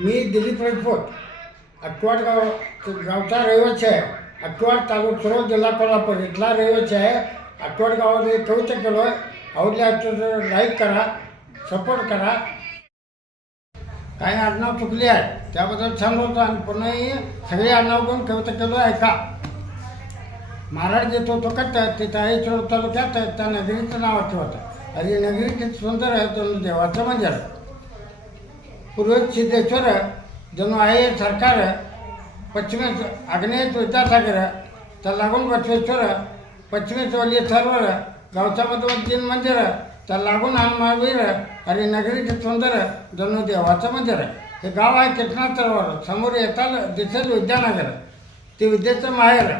मी दिलीप राजपूत अटवाड गाव गावचा रहिवासी आहे. अटवाड तालुका सर्व जिल्हा कोल्हापूर इथला रहिवासी आहे. अटवाड गावात एक कविता केलो आहे. आवडल्या तर लाईक करा सपोर्ट करा. काही आडनाव चुकली आहे त्याबद्दल छान होतं आणि पुन्हाही सगळे आडनाव घेऊन कविता केलो ऐका. महाराज येत तो का त्या तिथं आहे चोर तालुक्यात त्या नगरीचं नाव आठवतं. आणि नगरी किती सुंदर आहे तो देवाचं मंदिर पूर्वेत सिद्धेश्वर जणू आहे सरकार पश्चिमेस आग्नेयेत विद्यासागर त्या लागून बसवेश्वर पश्चिमेस वली सरोवर गावच्या मधोमध तीन मंदिर त्या लागून हनुमावीर आणि नगरीचे सुंदर जणू देवाचं मंदिर. आहे हे गाव आहे कृष्णा सरोवर समोर येताल दिसेल विद्यानगर. ते विद्येचं माहेर.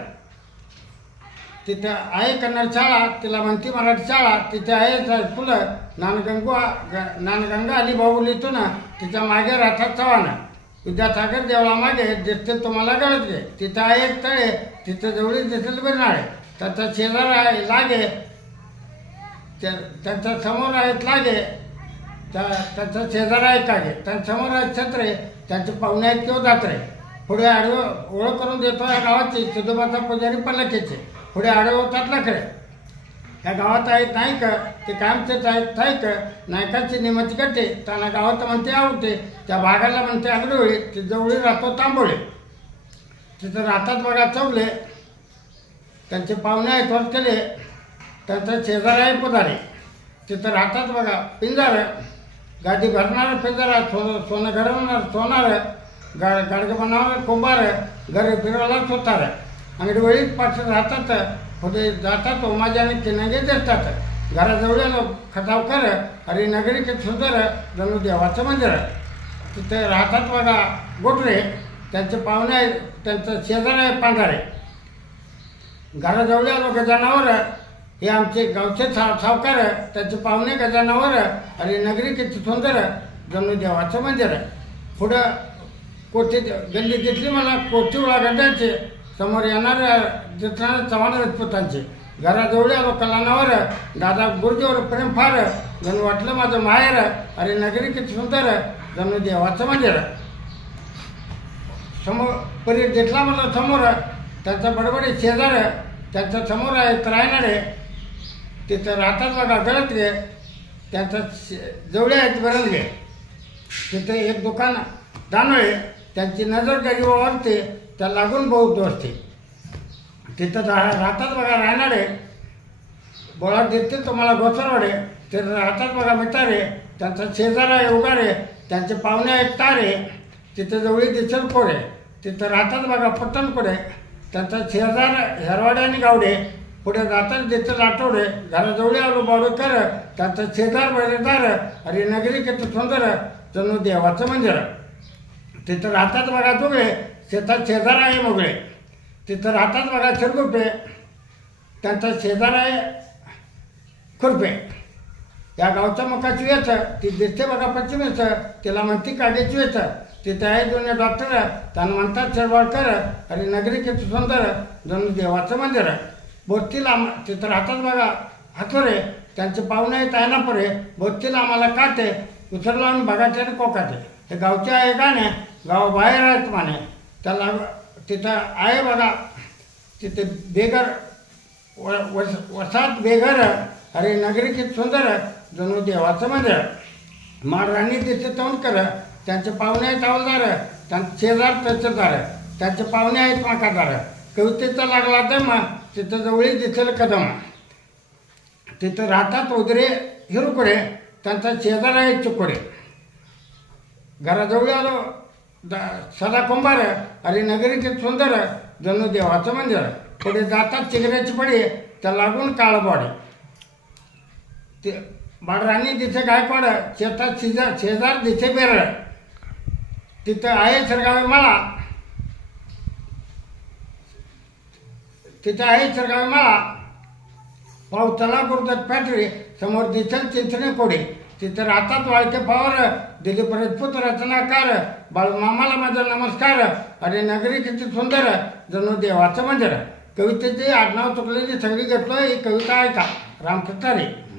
तिथं आहे कन्नड शाळा तिला म्हणती मराठी शाळा तिथे आहे फुलं नानगंगा ग- नानगंगा अली बाहुलीतून तिच्यामागे राहतात चव्हाण. विद्यासागर देवळा मागे दिसते तुम्हाला गळत घे तिथं आहे एक तळे तिथं जवळी दिसेल बिरनाळे. त्याचा शेजार आहे लागे त्या त्यांच्यासमोर आहेत लागे त्या त्यांचा शेजार आहे लागे त्यांच्यासमोर आहेत छत्रे त्यांचे पाहुणे आहेत किंवा जात्रे पुढे आडवं ओळख करून देतो या गावाची सुधोबाचा पुजारी पल्लकीचे पुढे आडवं ना खरं. या गावात आहेत नाईक ते कायमचेच आहेत नाईक नायकाची निमती करते त्यांना गावात म्हणते आवडते त्या भागाला म्हणते आगडोळी ते जवळी राहतो तांबोळे. तिथं राहतात बघा चवले त्यांचे पाहुणे आहेत केले त्यांचा शेजार आहे पुजारी तिथं राहतात बघा पिंजार. गादी भरणार पिंजारा सोनं सोनं घरवणार सोनार. गा गाडगं बनवणार कुंभार. घर फिरवला सुतार. अंगडी पाच राहतात पुढे जातात ओमाजाने किनागे देतात. घराजवळ खटावकर अरे नगरी के सुंदर जणू देवाचं मंदिर तिथे राहतात बघा गोटरे त्यांचे पाहुणे आहे त्यांचं शेजार आहे पांढरे. घराजवळ आलो गजानावर हे आमचे गावचे साव सावकार त्याचे पाहुणे गजानावर आणि नगरी किती सुंदर जणू देवाचं मंदिर आहे. पुढं कोठी गल्ली घेतली मला कोठी गड्ड्याचे समोर येणार दिसणार चव्हाण राजपुतांचे. घराजवळ आलो कलानावर दादा गुरुजीवर प्रेम फार जणू वाटलं माझं माहेर अरे नगरी किती सुंदर जणू देवाचं मंदिर. समोर परी दिसला मला समोर त्याचा बडबडी शेजार त्याच्यासमोर आहे. राहणारे तिथं राहतात बघा गळत घे त्यांचा शे- जवळे आहेत घे तिथे एक दुकान दानोळे त्यांची नजर गरीबावरती. त्या लागून बहुत असते तिथं रा- राहतात बघा राहणारे बोळा देतील तुम्हाला गोसरवाडे. ते राहतात बघा मिठारे त्यांचा शेजार आहे उगारे त्यांचे पाहुणे आहेत तारे तिथं जवळी दिसेल कोडे तिथं राहतात बघा पट्टणकोडे त्यांचा शेजार हेरवाडे आणि गावडे पुढे जातात देतील आठवडे घराजवळी आलो बावडेकर त्यांचा शेजार बैरेदार अरे नगरी किती सुंदर जणू देवाचं मंदिर तिथं राहतात बघा दुगळे शेतात शेजार आहे मोगळे. तिथं राहतात बघा शिरगुपे त्यांचा शेजार आहे खुरपे. या गावच्या मुखाची येतं ती दिसते बघा पश्चिमेचं तिला म्हणती काढायची येतं तिथे आहे दोन्ही डॉक्टर त्यांना म्हणतात शेरवाडकर आणि नगरी किती सुंदर जणू देवाचं मंदिर. आहे बोटीला आम तिथं राहतात बघा हातोरे. त्यांचे पाहुणे आहेत आयनापुरे. आम्हाला काटे उचलला आणि बघाटे आणि कोकाटे. हे गावचे आहे गाणे गाव बाहेर आहेत माने. त्याला तिथं आहे बघा तिथे बेगर व- वस- वसात बेघर अरे नगरी सुंदर जणू देवाचं मंदिर. महाराणी तिथे तोंडकर त्यांचे पाहुणे आहेत हवालदार त्यांचे शेजार तहसीलदार त्यांचे पाहुणे आहेत माकादार कवितेचा लागला दम तिथं जवळी दिसेल कदम. तिथं राहतात वगैरे हिरुकडे त्यांचा शेजार आहे चुकडे घराजवळ आलो द सदा कुंभार अरे नगरी सुंदर जणू देवाचं मंदिर पुढे जातात चिगऱ्याची पडी त्या लागून काळबाडी ते बाळराणी दिसे गायकवाड शेतात शेजार शेजार दिसे बेरळ. तिथं आहे सरगावे माळा. तिथं आहे सरगावे माळा. पावसाला गुरुदत्त फॅक्टरी समोर दिसेल चिंचणे कोडे तिथं राहतात वाळके पवार. दिलीप राजपूत रचनाकार. बाळमामाला माझा नमस्कार. अरे नगरी किती सुंदर. जणू देवाचं मंदिर. कवितेचे आडनाव चुकलेली सगळी घेतलं ही कविता आहे का रामकृष्ण रे